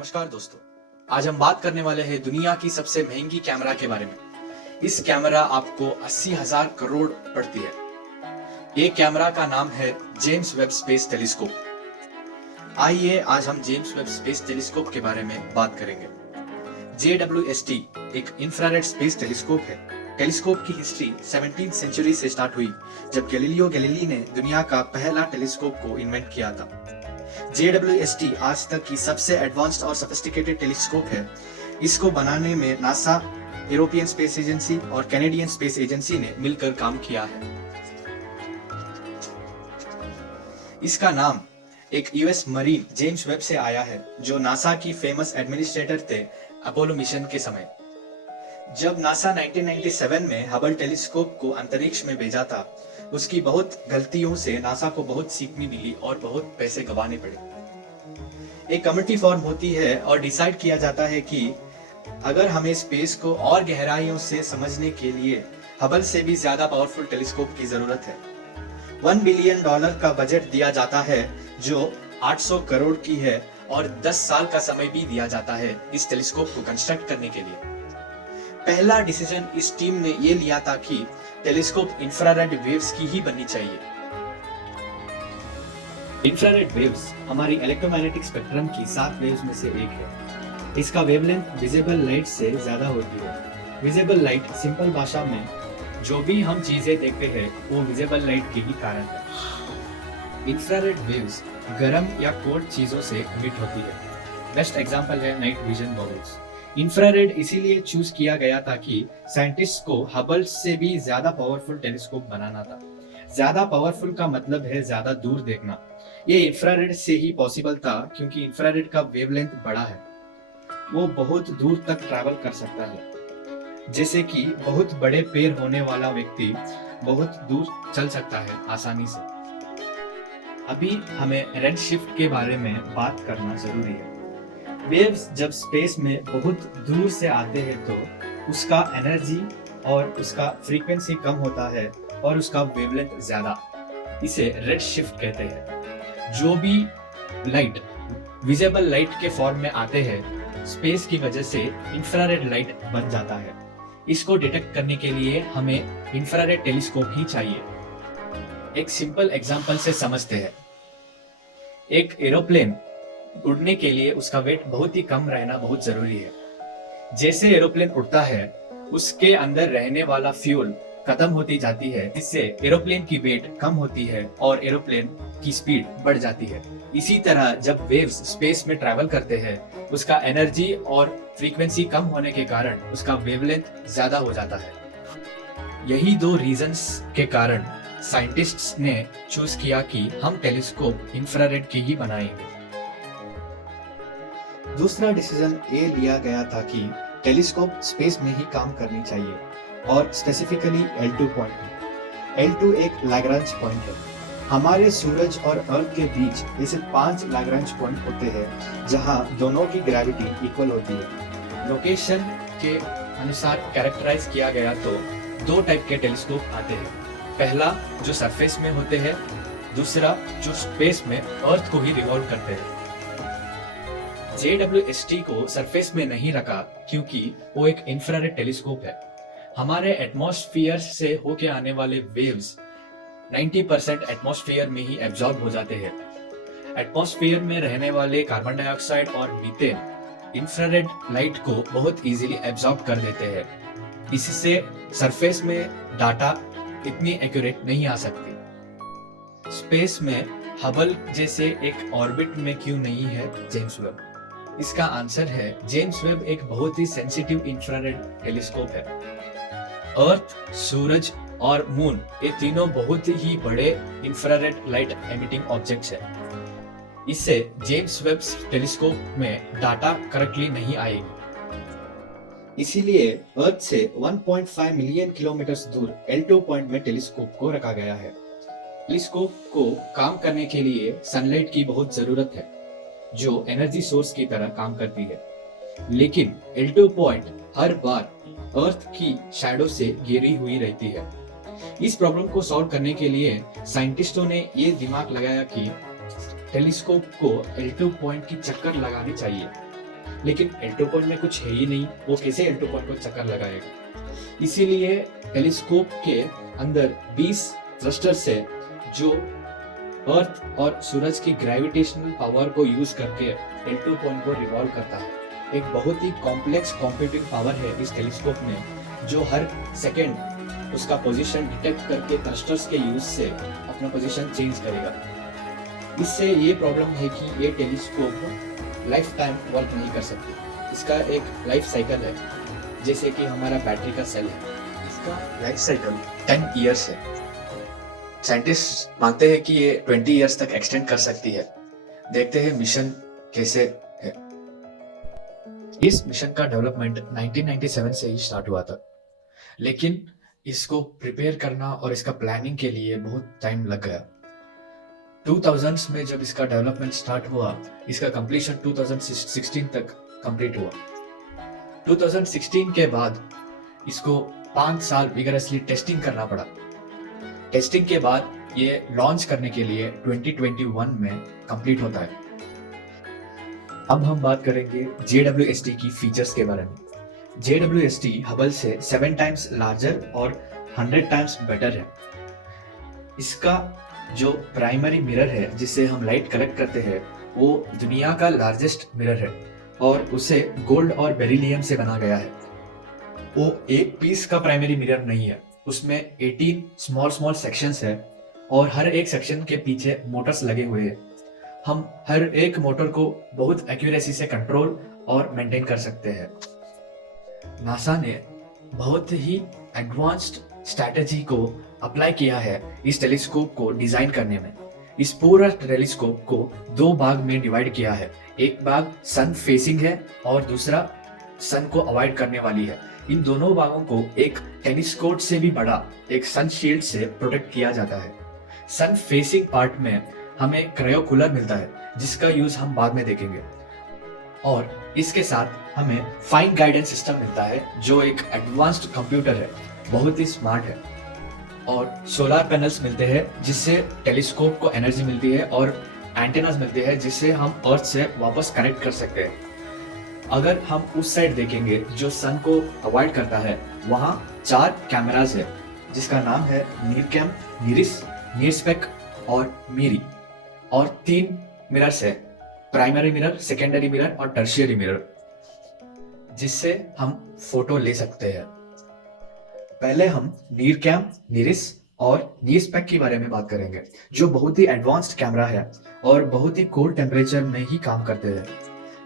नमस्कार दोस्तों। आज हम बात करने वाले हैं दुनिया की सबसे महंगी कैमरा के बारे में। इस कैमरा आपको 80,000 करोड़ पड़ती है। ये कैमरा का नाम है जेम्स वेब स्पेस टेलीस्कोप। आइए आज हम जेम्स वेब स्पेस टेलीस्कोप के बारे में बात करेंगे। JWST एक इंफ्रारेड स्पेस टेलीस्कोप है। टेलीस्कोप की हिस्ट्री 17th सेंचुरी से स्टार्ट हुई, जब गैलीलियो गैलीली ने दुनिया का पहला टेलीस्कोप को इन्वेंट किया था। JWST आज तक की सबसे एडवांस्ड और सोफिस्टिकेटेड टेलीस्कोप है। इसको बनाने में नासा, यूरोपियन स्पेस एजेंसी और कैनेडियन स्पेस एजेंसी ने मिलकर काम किया है। इसका नाम एक यूएस मरीन जेम्स वेब से आया है, जो नासा की फेमस एडमिनिस्ट्रेटर थे अपोलो मिशन के समय। जब नासा 1997 में हबल टेलीस्कोप को अंतरिक्ष में भेजा था, उसकी बहुत गलतियों से नासा को बहुत सीखनी मिली और बहुत पैसे गंवाने पड़े। एक कमेटी फॉर्म होती है और डिसाइड किया जाता है कि अगर हमें स्पेस को और गहराइयों से समझने के लिए हबल से भी ज्यादा पावरफुल टेलीस्कोप की जरूरत है। $1 बिलियन का बजट दिया जाता है, जो 800 करोड़ की है, और 10 साल का समय भी दिया जाता है इस टेलीस्कोप को कंस्ट्रक्ट करने के लिए। पहला डिसीजन इस टीम ने ये लिया था कि टेलीस्कोप इंफ्रारेड वेव्स की ही बननी चाहिए। इंफ्रारेड वेव्स हमारी इलेक्ट्रोमैग्नेटिक स्पेक्ट्रम की 7 वेव्स में से एक है। इसका वेवलेंथ विजिबल लाइट से ज्यादा होती है। विजिबल लाइट सिंपल भाषा में जो भी हम चीजें देखते हैं वो विजिबल लाइट के ही कारण है। इंफ्रारेड वेव्स गर्म या कोल्ड चीजों से इमिट होती है। बेस्ट एग्जांपल है नाइट विजन गॉगल्स। इंफ्रारेड इसीलिए चूज किया गया था कि साइंटिस्ट को हबल से भी ज्यादा पावरफुल टेलीस्कोप बनाना था। ज्यादा पावरफुल का मतलब है ज्यादा दूर देखना। ये इंफ्रारेड से ही पॉसिबल था क्योंकि इंफ्रारेड का वेवलेंथ बड़ा है। वो बहुत दूर तक ट्रैवल कर सकता है। जैसे कि बहुत बड़े पैर होने वाला व्यक्ति बहुत दूर चल सकता है आसानी से। अभी हमें रेड शिफ्ट के बारे में बात करना जरूरी है। वेव्स जब स्पेस में बहुत दूर से आते हैं तो उसका एनर्जी और उसका फ्रीक्वेंसी कम होता है और उसका वेवलेंथ ज्यादा। इसे रेड शिफ्ट कहते हैं। जो भी लाइट विजिबल लाइट के फॉर्म में आते हैं, स्पेस की वजह से इंफ्रारेड लाइट बन जाता है। इसको डिटेक्ट करने के लिए हमें इंफ्रारेड टेलीस्कोप ही चाहिए। एक सिंपल एग्जांपल से समझते हैं। एक एरोप्लेन उड़ने के लिए उसका वेट बहुत ही कम रहना बहुत जरूरी है। जैसे एरोप्लेन उड़ता है, उसके अंदर रहने वाला फ्यूल खत्म होती जाती है, जिससे एरोप्लेन की वेट कम होती है और एरोप्लेन की स्पीड बढ़ जाती है। इसी तरह जब वेव्स स्पेस में ट्रैवल करते हैं, उसका एनर्जी और फ्रीक्वेंसी कम होने के कारण उसका वेवलेंथ ज्यादा हो जाता है। यही 2 रीजंस के कारण साइंटिस्ट्स ने चूज किया कि हम टेलीस्कोप इंफ्रारेड की ही बनाएंगे। दूसरा डिसीजन ये लिया गया था कि टेलीस्कोप स्पेस में ही काम करनी चाहिए, और स्पेसिफिकली L2 पॉइंट। L2 एक लैग्रांज पॉइंट है। हमारे सूरज और अर्थ के बीच ऐसे 5 लैग्रांज पॉइंट होते हैं जहां दोनों की ग्रेविटी इक्वल होती है। लोकेशन के अनुसार कैरेक्टराइज किया गया तो 2 टाइप के टेलीस्कोप आते हैं। पहला जो सरफेस में होते हैं, दूसरा जो स्पेस में अर्थ को ही रिवॉल्व करते हैं। JWST को सरफेस में नहीं रखा क्योंकि वो एक इंफ्रारेड टेलीस्कोप है। हमारे एटमॉस्फेयर से होके आने वाले वेव्स 90% एटमॉस्फेयर में ही एब्जॉर्ब हो जाते हैं। एटमॉस्फेयर में रहने वाले कार्बन डाइऑक्साइड और मीथेन इंफ्रारेड लाइट को बहुत इजीली एब्जॉर्ब कर देते हैं। इससे सरफेस में डाटा इतनी एक्यूरेट नहीं आ सकती। स्पेस में हबल जैसे एक ऑर्बिट में क्यों नहीं है जेम्स वेब? इसका आंसर है जेम्स वेब एक बहुत ही सेंसिटिव इंफ्रारेड टेलीस्कोप है। अर्थ, सूरज और मून ये तीनों बहुत ही बड़े इंफ्रारेड लाइट एमिटिंग ऑब्जेक्ट्स हैं। इससे जेम्स वेब टेलीस्कोप में डाटा करेक्टली नहीं आएगी। इसीलिए अर्थ से 1.5 मिलियन किलोमीटर दूर L2 पॉइंट में टेलीस्कोप को रखा गया है। टेलीस्कोप को काम करने के लिए सनलाइट की बहुत जरूरत है, जो एनर्जी सोर्स की तरह काम करती है। लेकिन L2 पॉइंट हर बार अर्थ की शैडो से घिरी हुई रहती है। इस प्रॉब्लम को सॉल्व करने के लिए साइंटिस्टों ने ये दिमाग लगाया कि टेलीस्कोप को L2 पॉइंट की चक्कर लगानी चाहिए। लेकिन एल्टो पॉइंट में कुछ है ही नहीं, वो कैसे एल्टो पॉइंट को चक्कर लगाएगा। इसीलिए टेलीस्कोप के अंदर 20 थ्रस्टर्स है जो अर्थ और सूरज की ग्रेविटेशनल पावर को यूज करके एल्टो पॉइंट को रिवॉल्व करता है। एक बहुत ही कॉम्प्लेक्स कंप्यूटिंग पावर है इस टेलीस्कोप में, जो हर सेकेंड उसका पोजीशन डिटेक्ट करके थ्रस्टर्स के यूज से अपना पोजीशन चेंज करेगा। इससे ये प्रॉब्लम है कि ये टेलीस्कोप लाइफ टाइम वर्क नहीं कर सकती। इसका एक लाइफ साइकिल है, जैसे कि हमारा बैटरी का सेल है, इसका लाइफ साइकिल 10 ईयर्स है। साइंटिस्ट मानते हैं कि ये 20 ईयर्स तक एक्सटेंड कर सकती है। देखते हैं मिशन कैसे है। इस मिशन का डेवलपमेंट 1997 से ही स्टार्ट हुआ था, लेकिन इसको प्रिपेयर करना और इसका प्लानिंग के लिए बहुत टाइम लग गया। 2000s में जब इसका डेवलपमेंट स्टार्ट हुआ, इसका कंप्लीशन 2016 तक कंप्लीट हुआ। 2016 के बाद इसको 5 साल विगरसली टेस्टिंग करना पड़ा। टेस्टिंग के बाद ये लॉन्च करने के लिए 2021 में कंप्लीट होता है। अब हम बात करेंगे JWST की फीचर्स के बारे में। JWST हबल से 7 टाइम्स लार्जर और 100 टाइम्स बेटर है। इसका जो प्राइमरी मिरर है जिससे हम लाइट कलेक्ट करते हैं, वो दुनिया का लार्जेस्ट मिरर है और उसे गोल्ड और बेरिलियम से बना गया है। वो एक पीस का प्राइमरी मिरर नहीं है, उसमें 18 स्मॉल सेक्शंस है और हर एक सेक्शन के पीछे मोटर्स लगे हुए हैं। हम हर एक मोटर को बहुत एक्यूरेसी से कंट्रोल और मेंटेन कर सकते हैं। नासा ने बहुत ही एडवांस्ड स्ट्रैटेजी को अप्लाई किया है इस टेलीस्कोप को डिजाइन करने में। इस पूरा टेलीस्कोप को 2 भाग में डिवाइड किया है। एक भाग सन फेसिंग है और दूसरा सन को अवॉइड करने वाली है। इन दोनों भागों को एक टेनिस कोर्ट से भी बड़ा एक सन शील्ड से प्रोटेक्ट किया जाता है। सन फेसिंग पार्ट में हमें क्रायो कूलर मिलता है, जिसका यूज हम बाद में देखेंगे, और इसके साथ हमें फाइन गाइडेंस सिस्टम मिलता है जो एक एडवांस्ड कंप्यूटर है, बहुत ही स्मार्ट है। और सोलर पैनल्स मिलते हैं जिससे टेलीस्कोप को एनर्जी मिलती है, और एंटेनास मिलते हैं जिससे हम अर्थ से वापस कनेक्ट कर सकते हैं। अगर हम उस साइड देखेंगे जो सन को अवॉइड करता है, वहाँ 4 कैमरास है जिसका नाम है नीरकैम, निरिस, नीरस्पेक और मीरी, और 3 मिरर्स है, प्राइमरी मिरर, सेकेंडरी मिरर और टर्शियरी मिरर, जिससे हम फोटो ले सकते हैं। पहले हम नीरकैम, निरिस और नीरस्पेक के बारे में बात करेंगे, जो बहुत ही एडवांस्ड कैमरा है और बहुत ही कोल्ड टेम्परेचर में ही काम करते हैं।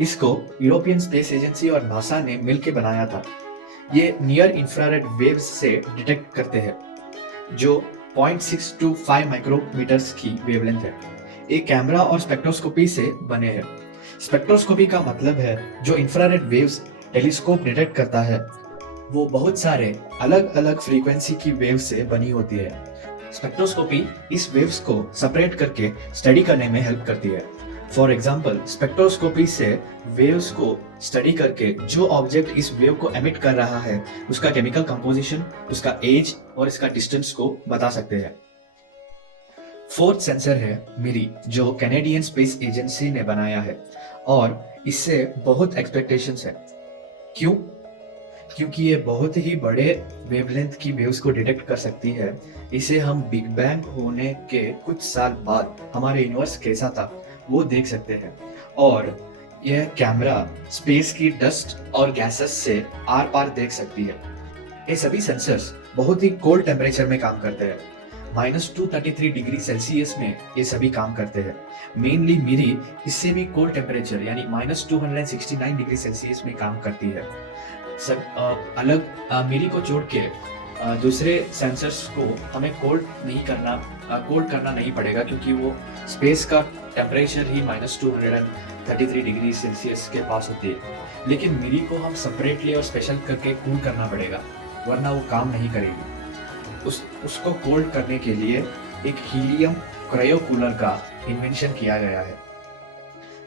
इसको यूरोपियन स्पेस एजेंसी और नासा ने मिलकर बनाया था। ये नियर इंफ्रारेड वेव्स से डिटेक्ट करते हैं, जो 0.625 माइक्रोमीटर्स की वेवलेंथ है। एक कैमरा और स्पेक्ट्रोस्कोपी से बने हैं। स्पेक्ट्रोस्कोपी का मतलब है जो इंफ्रारेड वेव्स टेलीस्कोप डिटेक्ट करता है, वो बहुत सारे अलग अलग फ्रीक्वेंसी की वेव से बनी होती है। स्पेक्ट्रोस्कोपी इस वेव्स को सेपरेट करके स्टडी करने में हेल्प करती है। फॉर एग्जाम्पल, स्पेक्ट्रोस्कोपी से वेव्स को स्टडी करके जो ऑब्जेक्ट इस वेव को एमिट कर रहा है, उसका केमिकल कंपोजिशन, उसका एज और इसका डिस्टेंस को बता सकते हैं। 4th सेंसर है मिरी, जो कैनेडियन स्पेस एजेंसी ने बनाया है, और इससे बहुत एक्सपेक्टेशंस है। क्यों? क्योंकि ये बहुत ही बड़े वेवलेंथ की वेव्स को डिटेक्ट कर सकती है। इसे हम बिग बैंग होने के कुछ साल बाद हमारे यूनिवर्स कैसा था वो देख सकते हैं, और यह कैमरा स्पेस की डस्ट और गैसेस से आर पार देख सकती है। ये सभी सेंसर्स बहुत ही कोल्ड टेम्परेचर में काम करते हैं। -233 डिग्री सेल्सियस में ये सभी काम करते हैं। मेनली मिरी इससे भी कोल्ड टेम्परेचर यानी -269 डिग्री सेल्सियस में काम करती है। सब अलग मिरी को छोड़ के दूसरे सेंसर्स को हमें कोल्ड करना नहीं पड़ेगा, क्योंकि वो स्पेस का टेम्परेचर ही -233 डिग्री सेल्सियस के पास होती है। लेकिन मिरी को हम सेपरेटली और स्पेशल करके कूल करना पड़ेगा, वरना वो काम नहीं करेगी। उसको कोल्ड करने के लिए एक हीलियम क्रायो कूलर का इन्वेंशन किया गया है।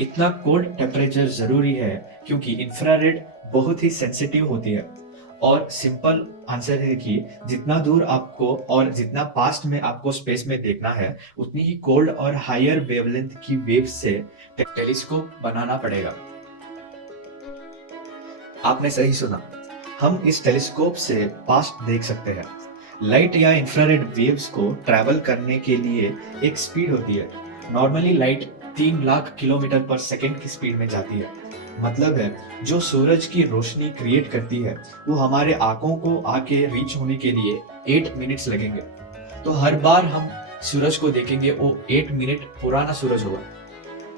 इतना कोल्ड टेम्परेचर जरूरी है क्योंकि इंफ्रारेड बहुत ही सेंसिटिव होती है, और सिंपल आंसर है कि जितना दूर आपको और जितना पास्ट में आपको स्पेस में देखना है, उतनी ही कोल्ड और हायर वेवलेंथ की वेव से टेलीस्कोप बनाना पड़ेगा। आपने सही सुना। हम इस टेलीस्कोप से पास्ट देख सकते हैं। लाइट या इंफ्रारेड वेव्स को ट्रैवल करने के लिए एक स्पीड होती है। नॉर्मली लाइट 3 लाख किलोमीटर पर सेकंड की स्पीड में जाती है। मतलब है जो सूरज की रोशनी क्रिएट करती है वो हमारे आंखों को आके रीच होने के लिए 8 मिनट्स लगेंगे। तो हर बार हम सूरज को देखेंगे वो 8 मिनट पुराना सूरज होगा।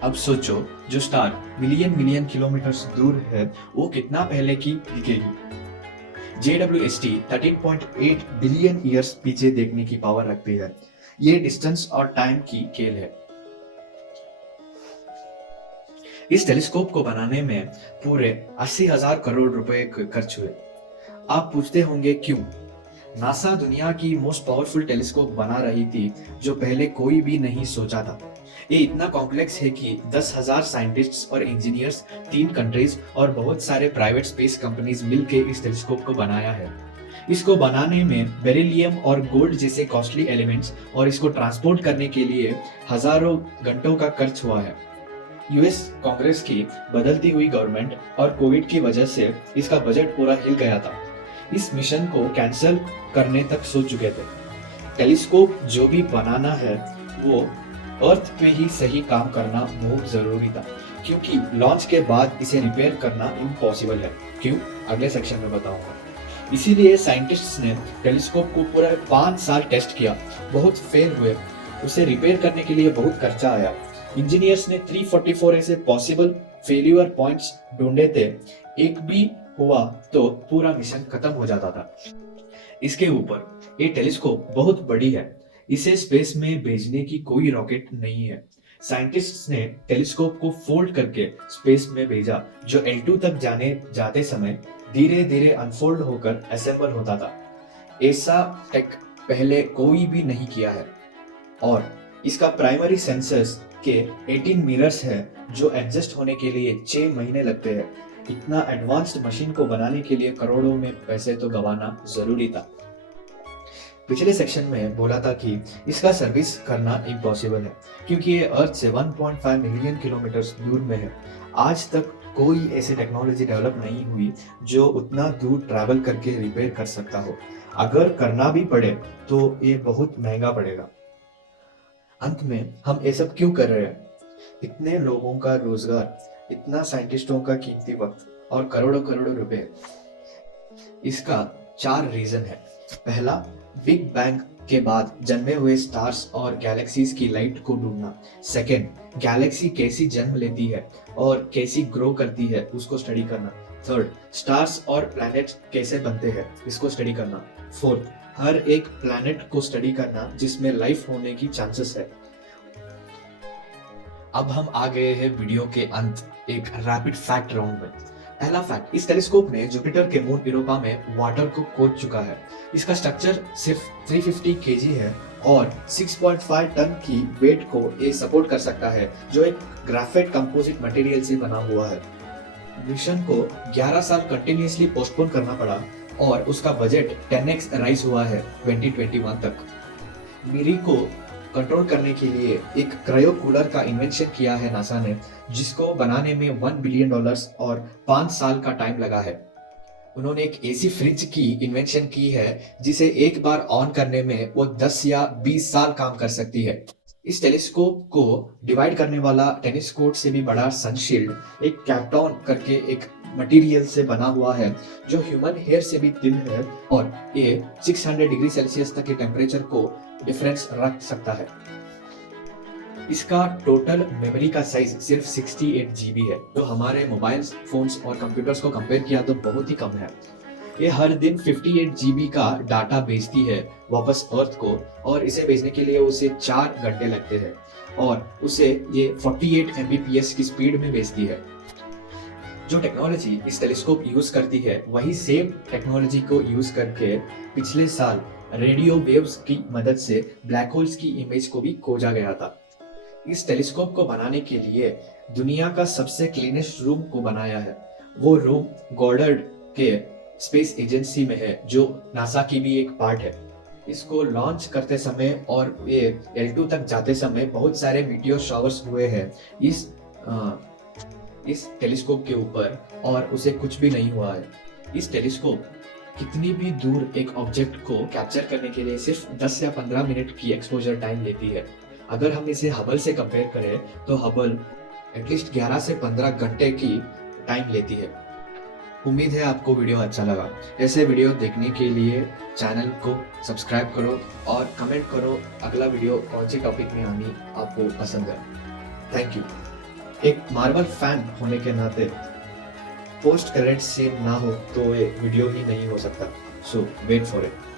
अब सोचो जो स्टार मिलियन मिलियन किलोमीटर दूर है वो कितना पहले की दिखेगी। JWST 13.8 बिलियन ईयर्स पीछे देखने की पावर रखती है। ये डिस्टेंस और टाइम की खेल है। इस टेलीस्कोप को बनाने में पूरे 80,000 करोड़ रुपए खर्च हुए। आप पूछते होंगे क्यों? नासा दुनिया की मोस्ट पावरफुल टेलीस्कोप बना रही थी जो पहले कोई भी नहीं सोचा था। ये इतना कॉम्प्लेक्स है कि 10,000 साइंटिस्ट्स और इंजीनियर्स 3 कंट्रीज और बहुत सारे प्राइवेट स्पेस कंपनीज मिलकर इस टेलीस्कोप को बनाया है। इसको बनाने में बेरिलियम और गोल्ड जैसे कॉस्टली एलिमेंट्स और इसको ट्रांसपोर्ट करने के लिए हजारों घंटों का खर्च हुआ है। यूएस कांग्रेस की बदलती हुई गवर्नमेंट और कोविड की वजह से इसका बजट पूरा हिल गया था। इस मिशन को कैंसिल करने तक सोच चुके थे। टेलीस्कोप जो भी बनाना है वो अर्थ पे ही सही काम करना बहुत जरूरी था, क्योंकि लॉन्च के बाद इसे रिपेयर करना इम्पॉसिबल है। क्यों? अगले सेक्शन में बताऊंगा। इसीलिए साइंटिस्ट्स ने टेलीस्कोप को पूरा 5 साल टेस्ट किया, बहुत फेल हुए। उसे रिपेयर करने के लिए बहुत खर्चा आया। इंजीनियर्स ने 344 ऐसे पॉसिबल फेल्यूर पॉइंट्स ढूंढे थे। एक भी हुआ तो पूरा मिशन खत्म हो जाता था। इसके ऊपर ये टेलीस्कोप बहुत बड़ी है। इसे स्पेस में भेजने की कोई रॉकेट नहीं है। साइंटिस्ट्स ने टेलीस्कोप को फोल्ड करके स्पेस में भेजा, जो L2 तक जाते समय धीरे धीरे अनफोल्ड होकर असेंबल होता था। ऐसा टेक पहले कोई भी नहीं किया है। और इसका प्राइमरी सेंसर्स के 18 मिरर्स है जो एडजस्ट होने के लिए 6 महीने लगते हैं। इतना एडवांस्ड मशीन को बनाने के लिए करोड़ों में पैसे तो गंवाना जरूरी था। पिछले सेक्शन में बोला था कि इसका सर्विस करना इम्पॉसिबल है, क्योंकि ये अर्थ से 1.5 मिलियन किलोमीटर दूर में है। आज तक कोई ऐसी टेक्नोलॉजी डेवलप नहीं हुई जो उतना दूर ट्रैवल करके रिपेयर कर सकता हो। अगर करना भी पड़े तो ये बहुत महंगा पड़ेगा। अंत में हम ये सब क्यों कर रहे हैं? इतने लोगों का रोजगार, इतना साइंटिस्टों का कीमती वक्त और करोड़ों करोड़ों रुपए। इसका 4 रीजन है। पहला, बिग बैंग के बाद जन्मे हुए स्टार्स और गैलेक्सीज की लाइट को ढूंढना। सेकेंड, गैलेक्सी कैसी जन्म लेती है और कैसी ग्रो करती है उसको स्टडी करना। थर्ड, स्टार्स और प्लैनेट्स कैसे बनते हैं इसको स्टडी करना। फोर्थ, हर एक प्लैनेट को स्टडी करना जिसमें लाइफ होने की चांसेस है। अब हम आ गए हैं वीडियो के अंत, एक रैपिड फैक्ट राउंड में। पहला फैक्ट, इस टेलीस्कोप ने जुपिटर के मून यूरोपा में वाटर को खोज चुका है। इसका स्ट्रक्चर सिर्फ 350 केजी है और 6.5 टन की वेट को ये सपोर्ट कर सकता है, जो एक ग्राफाइट कंपोजिट मटेरियल से बना हुआ है। मिशन को 11 साल कंटिन्यूअसली पोस्टपोन करना पड़ा और उसका बजट 10x राइज हुआ है 2021 तक। मिरी को कंट्रोल करने के लिए एक क्रायो कूलर का इन्वेंशन किया है नासा ने, जिसको बनाने में $1 बिलियन और 5 साल का टाइम लगा है। उन्होंने एक एसी फ्रिज की इन्वेंशन की है जिसे एक बार ऑन करने में वो 10 या 20 साल काम कर सकती है। इस टेलीस्कोप को डिवाइड करने वाला टेनिस कोर्ट से भी बड़ा सनशील्ड एक कैप्टॉन करके एक मटेरियल से बना हुआ है, जो ह्यूमन हेयर से भी थिन है और ये 600 डिग्री सेल्सियस तक के टेम्परेचर को डिफरेंस रख सकता है। इसका टोटल मेमोरी का साइज सिर्फ 68 GB है, जो हमारे मोबाइल फोन्स और कंप्यूटर्स को कंपेयर किया तो बहुत ही कम है। ये हर दिन 58 GB का डाटा भेजती है वापस अर्थ को, और इसे भेजने के लिए उसे 4 घंटे लगते हैं और उसे ये 48 Mbps की स्पीड में भेजती है। जो टेक्नोलॉजी इस टेलीस्कोप यूज करती है वही सेम टेक्नोलॉजी को यूज करके पिछले साल रेडियो वेव्स की मदद से ब्लैक होल्स की इमेज को भी खोजा गया था। इस टेलीस्कोप को बनाने के लिए दुनिया का सबसे क्लीनेस्ट रूम को बनाया है। वो रूम गॉडर्ड के स्पेस एजेंसी में है, जो नासा की भी एक पार्ट है। इसको लॉन्च करते समय और ये L2 तक जाते समय बहुत सारे मीटियोर शॉवर्स हुए हैं। इस टेलीस्कोप के ऊपर और उसे कुछ भी नहीं हुआ है। इस टेलीस्कोप कितनी भी दूर एक ऑब्जेक्ट को कैप्चर करने के लिए सिर्फ 10 या 15 मिनट की एक्सपोजर टाइम लेती है। अगर हम इसे हबल से कंपेयर करें तो हबल एटलीस्ट 11 से 15 घंटे की टाइम लेती है। उम्मीद है आपको वीडियो अच्छा लगा। ऐसे वीडियो देखने के लिए चैनल को सब्सक्राइब करो और कमेंट करो अगला वीडियो कौन से टॉपिक में आनी आपको पसंद है। Thank you. एक मार्वल फैन होने के नाते पोस्ट क्रेडिट सीन ना हो तो ये वीडियो ही नहीं हो सकता। सो वेट फॉर इट।